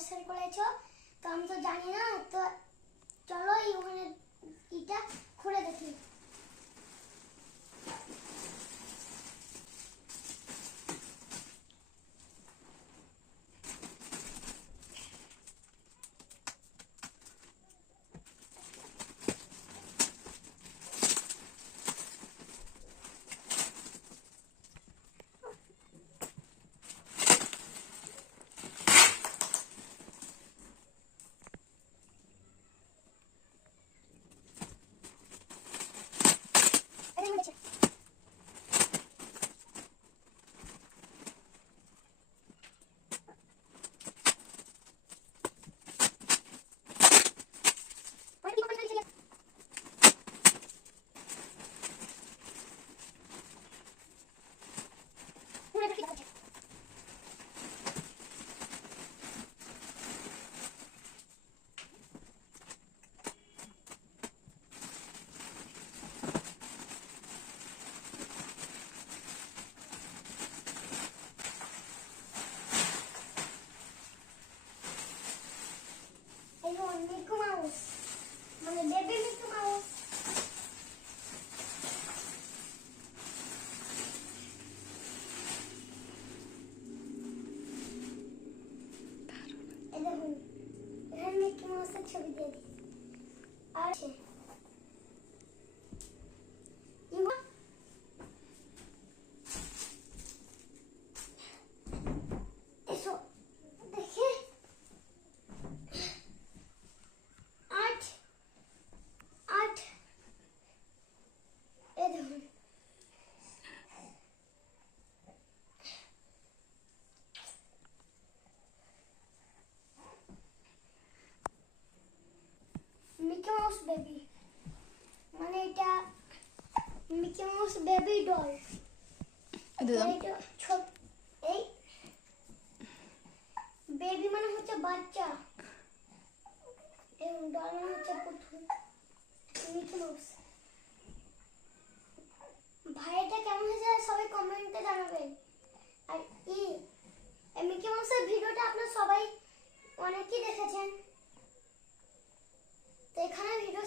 আবিষ্কার করেছ? তো আমি তো জানি না তো Kim Maske çabucak. Her şey. Mouse baby মানে এটা মিকি মাউস বেবি ডল এই বেবি মানে হচ্ছে বাচ্চা। এবং ডল মানে হচ্ছে পুতুল। মিকি মাউস ভাইটা কেমন হয়েছে সবাই কমেন্টে জানাবেন। আর ই এই মিকি মাউসের ভিডিওটা আপনারা সবাই অনেকেই দেখেছেন। এখানে ভিডিও